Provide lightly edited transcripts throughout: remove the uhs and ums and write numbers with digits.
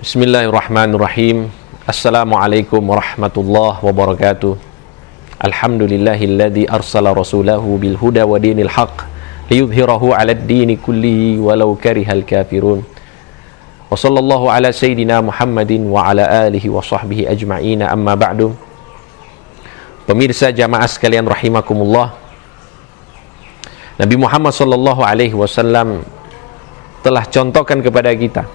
Bismillahirrahmanirrahim. Assalamualaikum warahmatullahi wabarakatuh. Alhamdulillahilladzi arsala rasulahu bil huda wa dinil haqq liyudhhirahu 'alad dini kullihi walau karihal kafirun. Wa sallallahu ala sayyidina Muhammadin wa ala alihi wa sahbihi ajma'in, amma ba'du. Pemirsa jamaah sekalian rahimakumullah, Nabi Muhammad sallallahu alaihi wasallam telah contohkan kepada kita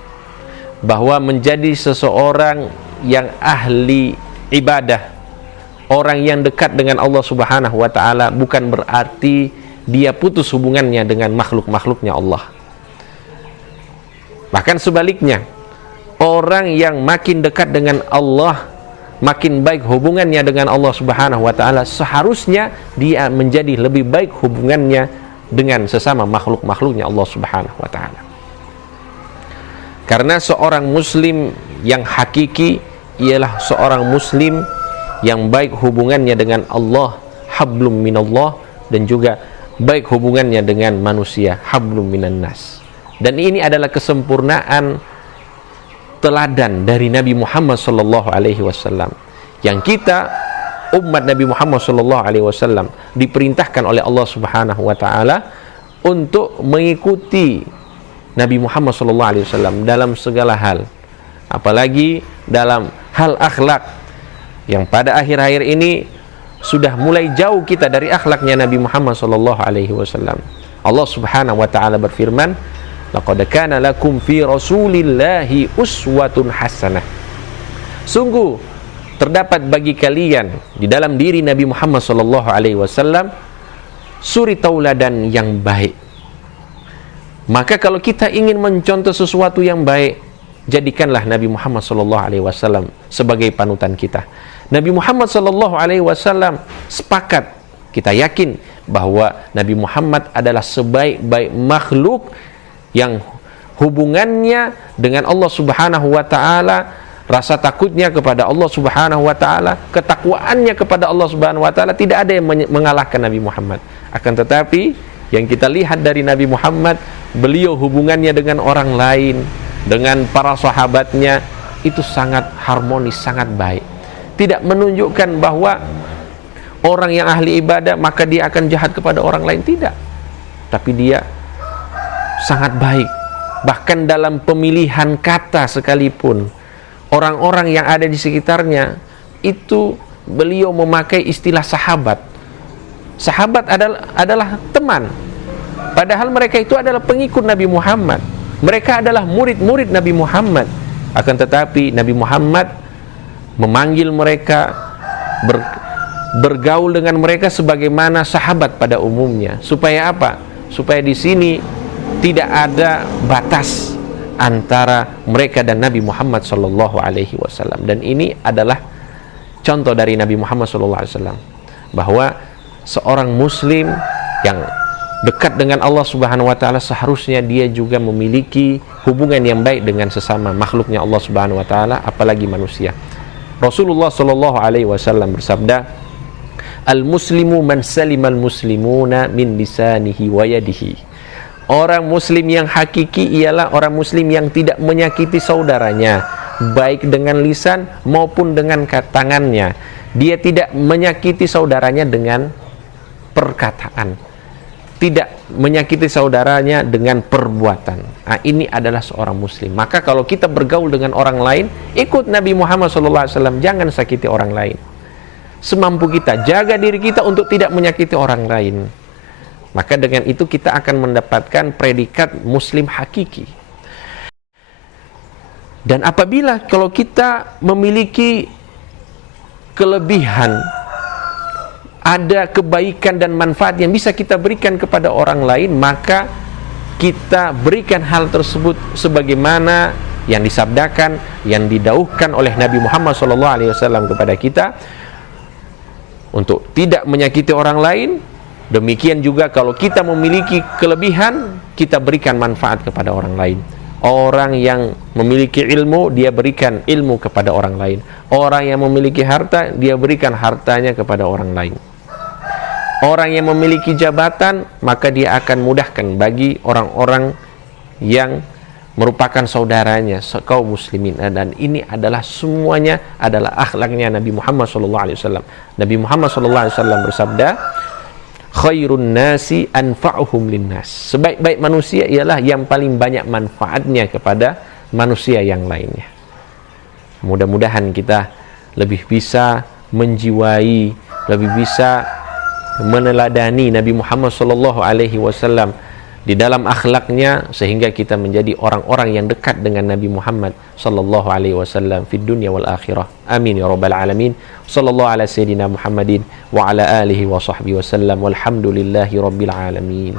bahwa menjadi seseorang yang ahli ibadah, orang yang dekat dengan Allah Subhanahu wa ta'ala, bukan berarti dia putus hubungannya dengan makhluk-makhluknya Allah. Bahkan sebaliknya, orang yang makin dekat dengan Allah, makin baik hubungannya dengan Allah Subhanahu wa ta'ala, seharusnya dia menjadi lebih baik hubungannya dengan sesama makhluk-makhluknya Allah Subhanahu wa ta'ala. Karena seorang muslim yang hakiki ialah seorang muslim yang baik hubungannya dengan Allah, hablum minallah, dan juga baik hubungannya dengan manusia, hablum minan nas. Dan ini adalah kesempurnaan teladan dari Nabi Muhammad sallallahu alaihi wasallam, yang kita umat Nabi Muhammad sallallahu alaihi wasallam diperintahkan oleh Allah Subhanahu wa taala untuk mengikuti Nabi Muhammad SAW dalam segala hal, apalagi dalam hal akhlak, yang pada akhir-akhir ini sudah mulai jauh kita dari akhlaknya Nabi Muhammad SAW. Allah Subhanahu wa taala berfirman, laqad kana lakum fi rasulillahi uswatun hasanah. Sungguh terdapat bagi kalian di dalam diri Nabi Muhammad SAW suri tauladan yang baik. Maka kalau kita ingin mencontoh sesuatu yang baik, jadikanlah Nabi Muhammad SAW sebagai panutan kita. Nabi Muhammad SAW sepakat, kita yakin bahwa Nabi Muhammad adalah sebaik-baik makhluk yang hubungannya dengan Allah Subhanahu wa ta'ala, rasa takutnya kepada Allah Subhanahu wa ta'ala, ketakwaannya kepada Allah Subhanahu wa ta'ala, tidak ada yang mengalahkan Nabi Muhammad. Akan tetapi yang kita lihat dari Nabi Muhammad, beliau hubungannya dengan orang lain, dengan para sahabatnya, itu sangat harmonis, sangat baik. Tidak menunjukkan bahwa orang yang ahli ibadah maka dia akan jahat kepada orang lain, tidak. Tapi dia sangat baik. Bahkan dalam pemilihan kata sekalipun, orang-orang yang ada di sekitarnya itu beliau memakai istilah sahabat. Sahabat adalah teman, padahal mereka itu adalah pengikut Nabi Muhammad. Mereka adalah murid-murid Nabi Muhammad. Akan tetapi Nabi Muhammad memanggil mereka, bergaul dengan mereka sebagaimana sahabat pada umumnya. Supaya apa? Supaya di sini tidak ada batas antara mereka dan Nabi Muhammad sallallahu alaihi wasallam. Dan ini adalah contoh dari Nabi Muhammad sallallahu alaihi wasallam, bahwa seorang muslim yang dekat dengan Allah Subhanahu wa taala seharusnya dia juga memiliki hubungan yang baik dengan sesama makhluknya Allah Subhanahu wa taala, apalagi manusia. Rasulullah sallallahu alaihi wasallam bersabda, "Al-muslimu man salimal muslimuna min lisanihi wa yadihi." Orang muslim yang hakiki ialah orang muslim yang tidak menyakiti saudaranya, baik dengan lisan maupun dengan tangannya. Dia tidak menyakiti saudaranya dengan perkataan, tidak menyakiti saudaranya dengan perbuatan. Nah, ini adalah seorang muslim. Maka kalau kita bergaul dengan orang lain, ikut Nabi Muhammad SAW, jangan sakiti orang lain. Semampu kita, jaga diri kita untuk tidak menyakiti orang lain. Maka dengan itu kita akan mendapatkan predikat muslim hakiki. Dan apabila kalau kita memiliki kelebihan, ada kebaikan dan manfaat yang bisa kita berikan kepada orang lain, maka kita berikan hal tersebut sebagaimana yang disabdakan, yang didauhkan oleh Nabi Muhammad SAW kepada kita, untuk tidak menyakiti orang lain. Demikian juga kalau kita memiliki kelebihan, kita berikan manfaat kepada orang lain. Orang yang memiliki ilmu, dia berikan ilmu kepada orang lain. Orang yang memiliki harta, dia berikan hartanya kepada orang lain. Orang yang memiliki jabatan, maka dia akan mudahkan bagi orang-orang yang merupakan saudaranya kaum muslimin, dan ini adalah semuanya adalah akhlaknya Nabi Muhammad SAW. Nabi Muhammad SAW bersabda, khairun nasi anfa'uhum linnas. Sebaik-baik manusia ialah yang paling banyak manfaatnya kepada manusia yang lainnya. Mudah-mudahan kita lebih bisa menjiwai, lebih bisa meneladani Nabi Muhammad SAW di dalam akhlaknya, sehingga kita menjadi orang-orang yang dekat dengan Nabi Muhammad sallallahu alaihi wasallam fid dunya wal akhirah. Amin ya rabbal alamin. Sallallahu ala sayyidina Muhammadin wa ala alihi wa sahbihi wasallam walhamdulillahi rabbil alamin.